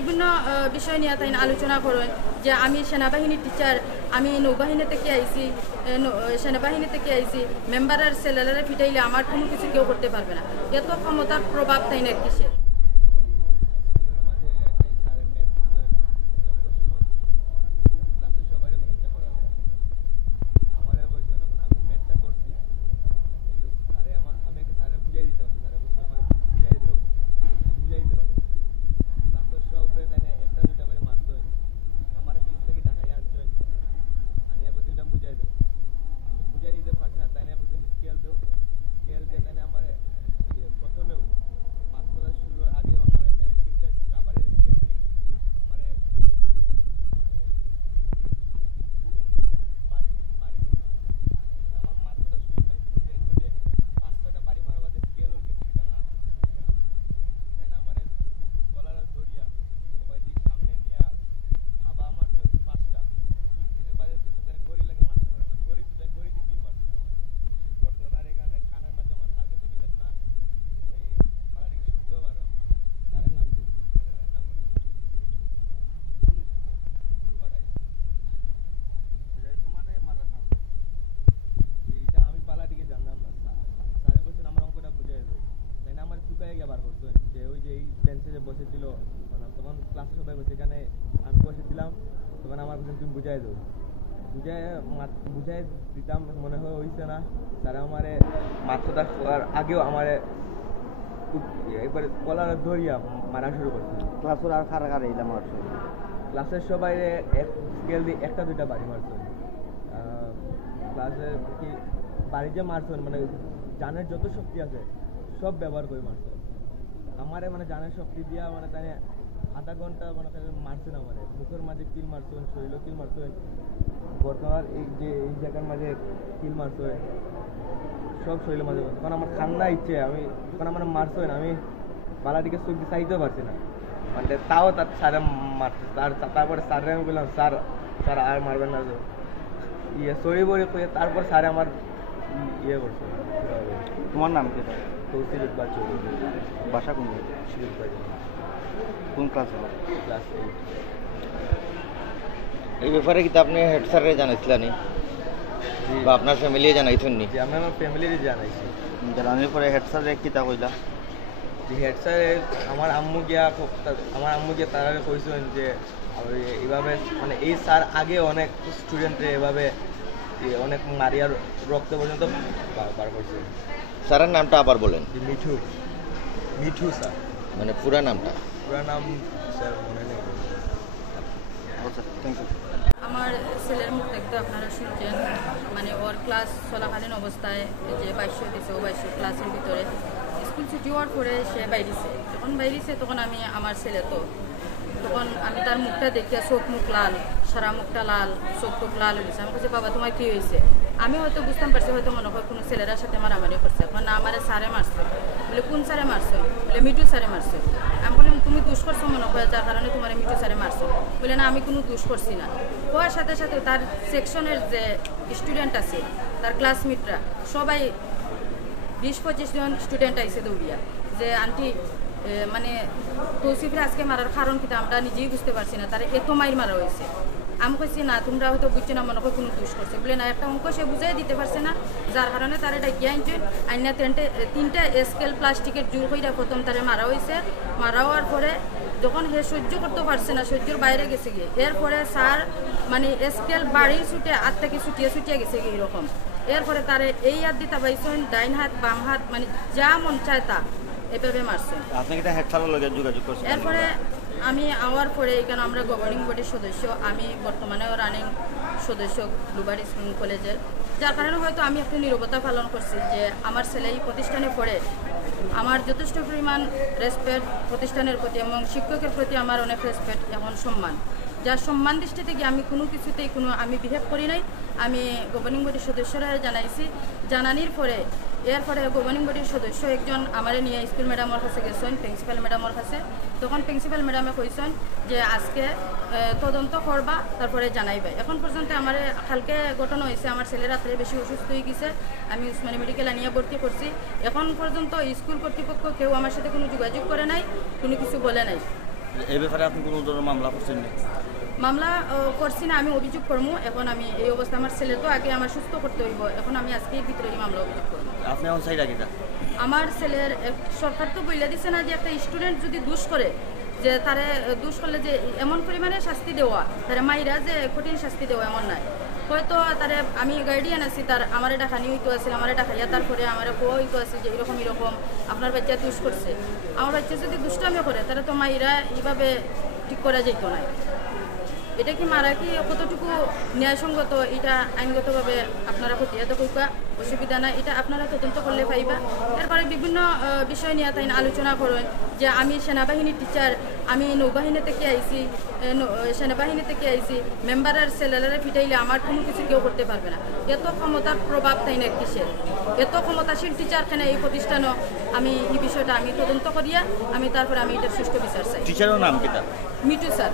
বিভিন্ন বিষয় নিয়ে তাই আলোচনা করেন যে আমি সেনাবাহিনীর টিচার, আমি নৌবাহিনী থেকে আইছি, সেনাবাহিনী থেকে আইছি, মেম্বারের ছেলেরা ফিটাইলে আমার কোনো কিছু কেউ করতে পারবে না। এত ক্ষমতার প্রভাব তাই না কিসে। বসেছিল তখন ক্লাসে সবাই বসে, এখানে আমি বসেছিলাম, তখন আমার কাছে তুমি বুঝাই দাও, বুঝাই দিতাম, মনে হয় হইছে না। তারা আমারে মাত্রটা হওয়ার আগেও আমারে একবার কলার ধরিয়া মারা শুরু করছে। ক্লাসের আর খারা খারা এইলাম মারছে, ক্লাসের সবাই এক স্কেল দিয়ে একটা দুইটা বাড়ি মারছে। ক্লাসে কি বাড়ি যে মারছে মানে জানের যত শক্তি আছে সব ব্যবহার করে মারছে আমারে, মানে জানের শক্তি দিয়া মানে তাই আধা ঘন্টা মানে মারছে না, মানে মুখের মাঝে কিল মারছেন, শরীরও কিল মারছেন, বর্তমান এই যে এই জায়গার মাঝে কিল মারছেন, সব শরীরের মাঝে। তখন আমার ঠান্ডা ইচ্ছে, আমি তখন আমার মারছেন, আমি বালাটিকে চোখ দিয়ে চাইতেও পারছি না, মানে তাও তার স্যারে মারছে। তারপরে স্যারে আমি বললাম স্যার স্যার আর মারবেন না, সরি বলে তারপর স্যারে আমার ইয়ে করছে। তোমার নাম কি? তৌসিফ ইকবাল চৌধুরী। বাসা কোন? শিরিকবাড়ি। কোন ক্লাসে? ক্লাস 8। এই ব্যাপারে কি আপনি হেড স্যারে জানাইছিলেন বা আপনার ফ্যামিলি জানাইছেন নি? যে আমি আমার ফ্যামিলির জানাইছি। জানানোর পরে হেড স্যারে কিতা কইলা? যে হেড স্যার আমার আম্মু গিয়া তারা কইছেন যে এইভাবে মানে এই স্যার আগে অনেক স্টুডেন্টে এভাবে অনেক মারিয়ার রক্ত পর্যন্ত বার করছে। স্যারের নামটা আবার বলেন। মিঠু স্যার, মানে পুরা নামটা? পুরা নাম স্যার মনে নেই। আচ্ছা, থ্যাংক ইউ। আমার ছেলের মুখ দেখতে আপনারা শুনছেন, মানে ওর ক্লাস চলাকালীন অবস্থায় যে 22 দিছে, ও 22 ক্লাসের ভিতরে স্কুল ছুটি হওয়ার পরে সে বাইরেছে। যখন বাইরেছে তখন আমি আমার ছেলে তখন আমি তার মুখটা দেখিয়া চোখ মুখ লাল, সারা মুখটা লাল, চোখ টুক লাল হয়েছে। আমি বলছি বাবা তোমার কী হয়েছে? আমি হয়তো বুঝতাম পারছি হয়তো মনে হয় কোনো ছেলেরার সাথে মারামারি করছে। এখন না আমার স্যারে মারছে, বলে কোন স্যারে মারছে? বলে মিঠু স্যারে মারছে। আমি বললাম তুমি দোষ করছো মনে হয়, যার কারণে তোমার মিঠু স্যারে মারছে। বলে না আমি কোনো দোষ করছি না। হওয়ার সাথে সাথে তার সেকশনের যে স্টুডেন্ট আছে, তার ক্লাসমেটরা সবাই 20-25 জন স্টুডেন্ট আইসে দৌড়িয়া যে আন্টি মানে তৌসিফের আজকে মারার কারণ কিন্তু আমরা নিজেই বুঝতে পারছি না, তারা এত মাইর মারা হয়েছে। আমি কইছি না তোমরা হয়তো বুঝছো না, মনে হয় কোনো দোষ করছে। বলে না একটা অঙ্ক সে বুঝাই দিতে পারছে না, যার কারণে তারা ডাকিয়ে আনছেন। আইনা তিনটা স্কেল প্লাস্টিকের জোর কইরা প্রথম তারা মারা হয়েছে। মারা হওয়ার পরে যখন হে সহ্য করতে পারছে না, সহ্যর বাইরে গেছে গিয়ে, এরপরে স্যার মানে স্কেল বাড়ির ছুটে হাত থেকে ছুটিয়ে গেছে গিয়ে এরকম। এরপরে তারা এই হাত দিতে পাইছেন, ডাইন হাত বাম হাত মানে যা মন চায় তা এভাবে মারছে। আপনি কি হেড স্যারের লগে যোগাযোগ করছেন? এরপরে আমি আওয়ার পরে এখানে আমরা গভর্নিং বডির সদস্য, আমি বর্তমানেও রানিং সদস্য ব্লুবাড়ি স্কুল কলেজের, যার কারণে হয়তো আমি একটু নীরবতা পালন করছি যে আমার ছেলে এই প্রতিষ্ঠানে পড়ে, আমার যথেষ্ট পরিমাণ রেসপেক্ট প্রতিষ্ঠানের প্রতি এবং শিক্ষকের প্রতি আমার অনেক রেসপেক্ট এবং সম্মান, যার সম্মান দৃষ্টি থেকে আমি কোনো কিছুতেই আমি বিহেভ করি নাই। আমি গভর্নিং বডির সদস্যরা জানাইছি, জানানির পরে এরপরে গভর্নিং বডির সদস্য একজন আমার নিয়ে স্কুল ম্যাডামের কাছে গেছেন, প্রিন্সিপাল ম্যাডামের কাছে। তখন প্রিন্সিপাল ম্যাডামে কইছেন যে আজকে তদন্ত করবা, তারপরে জানাইবে। এখন পর্যন্ত আমার কালকে ঘটনা হয়েছে, আমার ছেলে রাত্রে বেশি অসুস্থ হয়ে গেছে, আমি উসমানী মেডিকেলে নিয়ে ভর্তি করছি। এখন পর্যন্ত স্কুল কর্তৃপক্ষ কেউ আমার সাথে কোনো যোগাযোগ করে নাই, কোনো কিছু বলে নাই। এই ব্যাপারে আপনি কোনো ধরনের মামলা করছেন না? মামলা করছি না, আমি অভিযোগ করবো। এখন আমি এই অবস্থা, আমার ছেলে তো আগে আমার সুস্থ করতে হইব, এখন আমি আজকের ভিতরে এই মামলা অভিযোগ করবো। আপনি এখন চাইলা কিটা? আমার ছেলের সরকার তো বইলে দিছে না যে একটা স্টুডেন্ট যদি দোষ করে, যে তারে দোষ করলে যে এমন পরিমাণে শাস্তি দেওয়া, তারা মাইরা যে কঠিন শাস্তি দেওয়া এমন নাই। হয়তো তারে আমি গার্ডিয়ান আছি, তার আমার এটা খানি হইতো আছে, আমার এটা খাইয়া তারপরে আমার হইতো আছে যে এরকম এরকম আপনার বাচ্চা দোষ করছে। আমার বাচ্চা যদি দুষ্টামি করে তারা তো মাইরা এইভাবে ঠিক করা যেত না। এটা কি মারা কি কতটুকু ন্যায়সঙ্গত, এটা আইনগতভাবে আপনারা খতিয়াতে কইকা অসুবিধা নাই, এটা আপনারা তদন্ত করলে পাইবা। এরপরে বিভিন্ন বিষয় নিয়ে তাই আলোচনা করেন যে আমি সেনাবাহিনীর টিচার, আমি নৌবাহিনী থেকে আইছি, সেনাবাহিনী থেকে আইছি, মেম্বারের ছেলেরা ফিটাইলে আমার কোনো কিছু কেউ করতে পারবে না। এত ক্ষমতার প্রভাব তাই না কিসের? এত ক্ষমতাশীল টিচার কেন এই প্রতিষ্ঠানও? আমি এই বিষয়টা আমি তদন্ত করিয়া আমি তারপরে আমি এটার সুষ্ঠু বিচার চাই। টিচারের নাম কিটা? মিটু স্যার।